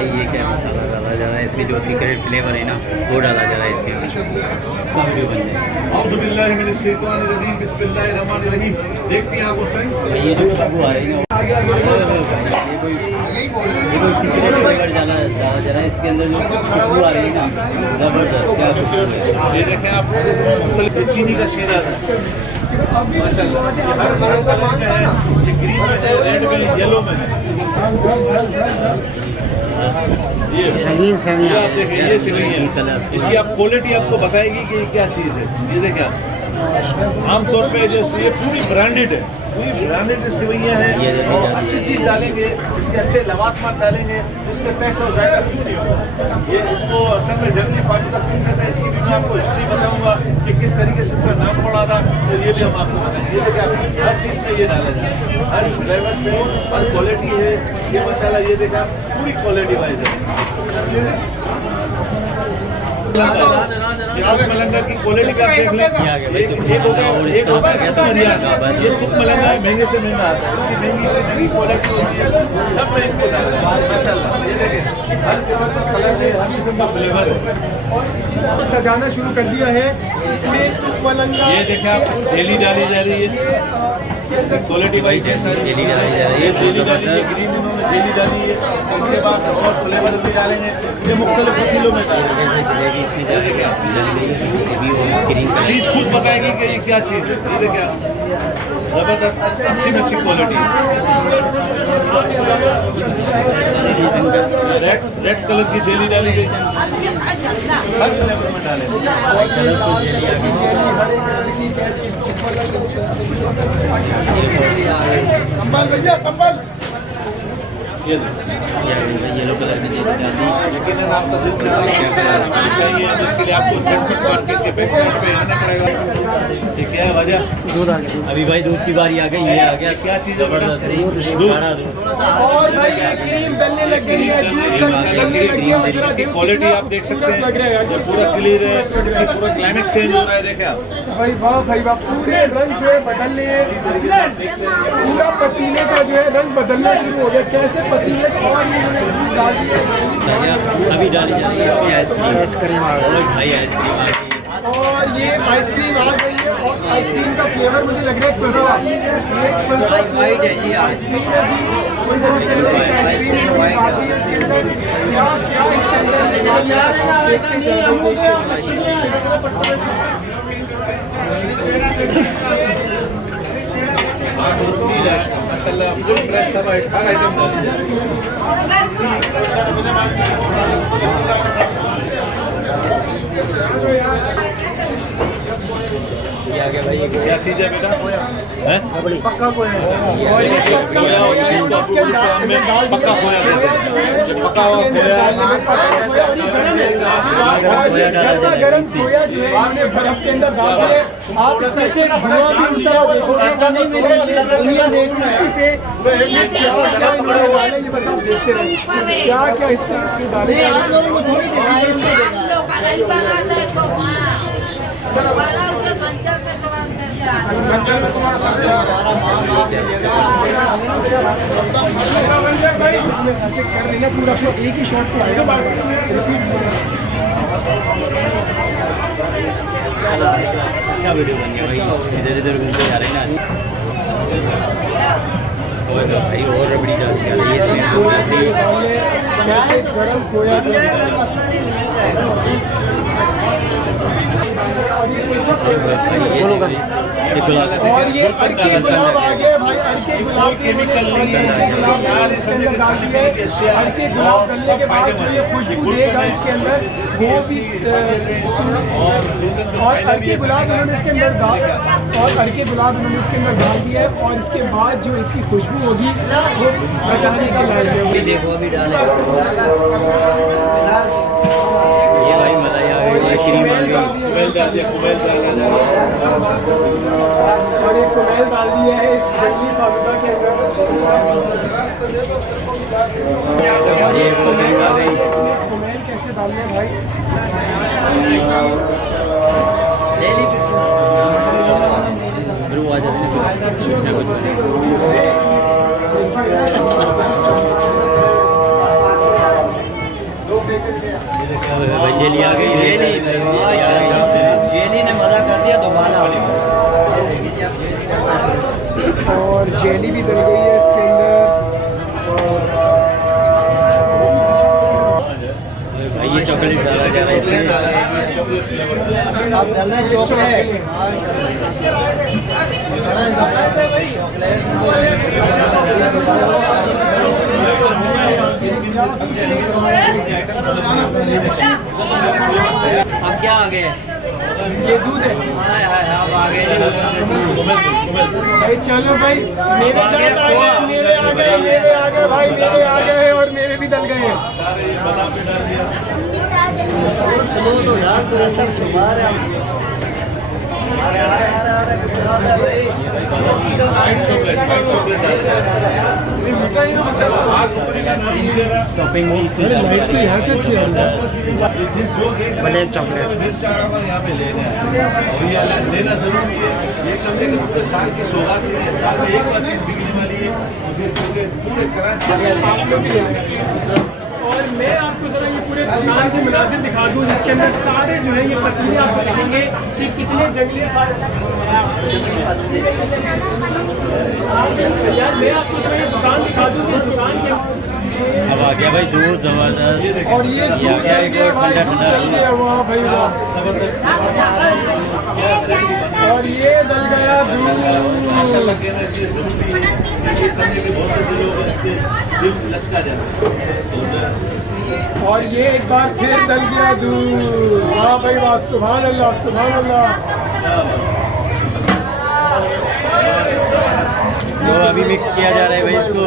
भाई ये क्या मसाला डाला जा रहा है इसमें, जो सीक्रेट फ्लेवर है ना वो डाला जा रहा है इसके अंदर। वीडियो बन जाए। देखते हैं आपको सही ये जो खुशबू आ रही है ना, ये कोई सीक्रेट फ्लेवर डाला जा रहा है इसके अंदर, जो खुशबू आ रही है ना ज़बरदस्त, क्या खुशबू है। ये देखें आप, चीनी का शीरा है माशाल्लाह, हर कलर का है, ये ग्रीन में है, रेड में, येलो में है। ये आप देखिए, ये सेवइयां, इसकी आप क्वालिटी आपको बताएगी कि ये क्या चीज़ है। ये देखें आप, आमतौर पे जैसे ये पूरी ब्रांडेड है, पूरी ब्रांडेड सेवइयां हैं, और अच्छी चीज़ डालेंगे, इसके अच्छे लवासमात डालेंगे, इसका टेस्ट और जायका क्यों नहीं होगा। ये इसको असल में जर्मनी फार्मूला क्यों कहते हैं, इसकी भी मैं आपको हिस्ट्री बताऊंगा कि किस तरीके से इसका नाम पड़ा था, तो ये भी हम आपको बताएंगे। ये देखिए आप, हर चीज़ में ये डाला जाए, हर फ्लेवर से, हर क्वालिटी है ये माशाल्लाह। ये देखिए आप, पूरी क्वालिटी वाइज है। मलंगा की क्वालिटी का देख लें, एक होता है ये तुक मलंगा महंगे से महंगा आता है, इसकी महंगी से महंगी क्वालिटी होती है, सब में इनको डाला है माशाल्लाह। ये देखें, हर किस्म का कलर है, हर किस्म का फ्लेवर है, और इसी तरह सजाना शुरू कर दिया है। इसमें तुक मलंगा, ये देखें आप, जेली डाली जा रही है, इसकी क्वालिटी वाइज है सर, जेली डाली जा रही है, ये जेली डाली है, ग्रीन इन्होंने जेली डाली है, इसके बाद और फ्लेवर भी डालेंगे, ये मुख्तलिफ पतीलों में डालेंगे। जलेबी इसमें डाली गई, ये भी वो ग्रीन कलर चीज़ खुद बताएगी कि ये क्या चीज़ है। ये देखिए आप, ज़बरदस्त अच्छी में अच्छी क्वालिटी है। रेड कलर की जेली डाली गई, हर फ्लेवर में डालेंगे। संभल भैया संभल। येलो कलर की जेली डाली। लेकिन आपका दिल चाहिए, तो इसके लिए आपको झटपट मार्केट के बैक साइड पे आना पड़ेगा। ठीक है, वजह अभी भाई दूध की बारी आ गई, ये आ गया, क्या चीज़ है दूध। और भाई ये क्रीम डलने लग गई है, दूध डलने लग गया, और जरा देखो क्वालिटी आप देख सकते हैं, लग रहा है ये पूरा क्लियर है, इसकी पूरा क्लाइमेट चेंज हो रहा है। देखें आप, भाई वाह, पूरे रंग जो है बदलने, पूरा पतीले का जो है रंग बदलना शुरू हो गया। कैसे पतीले का, और ये दूध डाल दिया, अभी डाली जा रही है इसमें आइसक्रीम आ गई भाई, आइसक्रीम आ गई, और ये आइसक्रीम आ गई है। और आइसक्रीम का फ्लेवर मुझे लग रहा है कुल्फा, ये कुल्फा वाइट है जी, आइसक्रीम है जी, कुल्फा फ्लेवर की आइसक्रीम डाल दी है इसके अंदर। क्या क्या इसके अंदर निकालिया, देखते चलो। माशाल्लाह फुल फ्रेश सब आइटम डाली ये आ गया भाई। क्या चीज़ है बेटा? हैं? पक्का खोया, और ये पक्का खोया, पक्का खोया पक्का हुआ खोया, गरम खोया जो है इन्होंने बर्फ के अंदर डाल दिए। आप इसमें से धुआं भी उड़ता हुआ देखोगे, ये बस आप देखते रहे क्या क्या इसमें डाले। कर लेना पूरा, एक ही शॉट पे आएगा, अच्छा वीडियो बन गया भाई, इधर इधर घूमते जा रहे हैं ना। और भाई और रबड़ी डाल दी जा रही है कैसे गरम खोया और ये अरके गुलाब आ गए भाई, अरके गुलाब केमिकल अरके गुलाब डालने के बाद जो ये खुशबू देगा इसके अंदर, वो भी और अरके गुलाब इन्होंने इसके अंदर डाल, दिया है। और इसके बाद जो इसकी खुशबू होगी वो बताने का लायक है। देखो अभी डाले ये भाई मलाई आ गई, क्रीम आ गई, कुमेल डाल दिया, कुमेल डाला जा रहा है, और एक कुमेल डाल दिया है इस जंगली फालूदा के अंदर। ये कुमेल आ गई। कुमेल कैसे डालने भाई? आ जाते हैं कुछ जेली आ गई, जेली ने मजा कर दिया दोबारा। और जेली भी डल गई है इसके अंदर। ये चॉकलेट डाला जा रहा है इसमें। आप डालना है चॉकलेट। अब क्या आ गए? ये दूध है अब आ गए भाई। चलो भाई, मेरे आ गए, मेरे आ गए, मेरे आ गए भाई, मेरे आ गए और मेरे भी डल गए हैं। स्लो तो डाल तो सब सुबह टॉपिंग लाइट तो यहाँ से अच्छी है। ब्लैक चॉकलेट यहाँ पे लेना है और ये लेना जरूरी है। एक समझे कि पूरे साल की सौगात है, साल में एक बार चीज बिकने वाली है। पूरे कराची और मैं आपको जरा ये पूरे दुकान के मुनाजिर दिखा दूँ जिसके अंदर सारे जो है ये पतीले आपको दिखेंगे कि कितने जंगली यार। मैं आपको जरा ये दुकान दिखा दूँ कि दुकान के अब आ गया भाई दूध जबरदस्त। और ये दूध क्या डल गया भाई, दूध डल गया। वाह भाई वाह। और ये डल गया दूध। माशाल्लाह कहना इसलिए जरूरी है कि समझे कि बहुत से लोग दिल लचका जाते हैं। और ये एक बार फिर डल गया दूध। वाह भाई वाह, सुभान अल्लाह, सुभान अल्लाह। तो अभी मिक्स किया जा रहा है भाई इसको।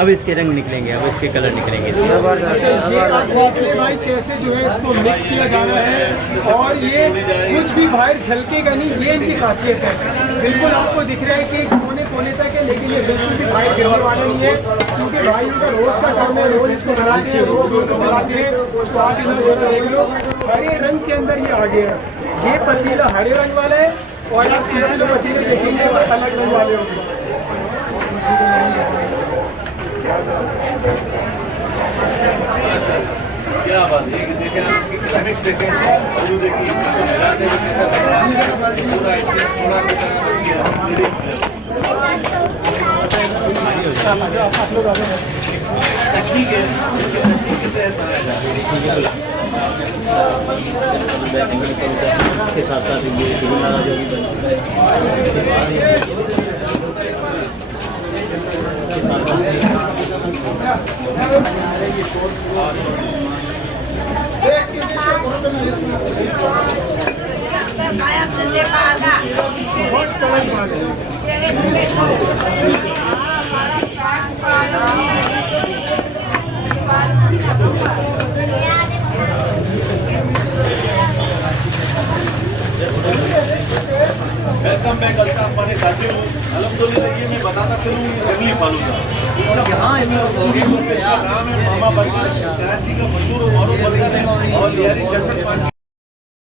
अब इसके रंग निकलेंगे, अब इसके कलर निकलेंगे। अच्छा, ये आप देखिए भाई कैसे जो है इसको मिक्स किया जा रहा है। और ये कुछ भी बाहर झलकेगा नहीं, ये इनकी खासियत है। बिल्कुल आपको दिख रहा है कि कोने कोने तक है, लेकिन ये बिल्कुल भी बाहर गिरने वाला नहीं है, क्योंकि भाई उनका रोज का काम है। रोज इसको बनाते हैं, रोज को बनाते हैं। तो आप इधर जरा देख लो, हरे रंग के अंदर ये आ गया। ये पतीला हरे रंग वाला है और आप पीछे जो पतीले देखेंगे वो अलग रंग वाले होंगे। क्या बात है कि देखें आप इसकी ग्राफिक्स देखें और जो देखिए मिलाते हुए कैसा पूरा आइसक्रीम थोड़ा तकनीक है, तकनीक के तहत बनाया जा रहा है। के साथ साथ ये वाला जो भी बहुत कलर वाले वेलकम बैक अल्ताफ माने साथी हूँ। अल्हम्दुलिल्लाह ये मैं बताता चलूँ, ये जंगली फालूदा इसका नाम है मामा बर्गर। कराची का मशहूर और मारूफ बर्गर है और लियारी शरबत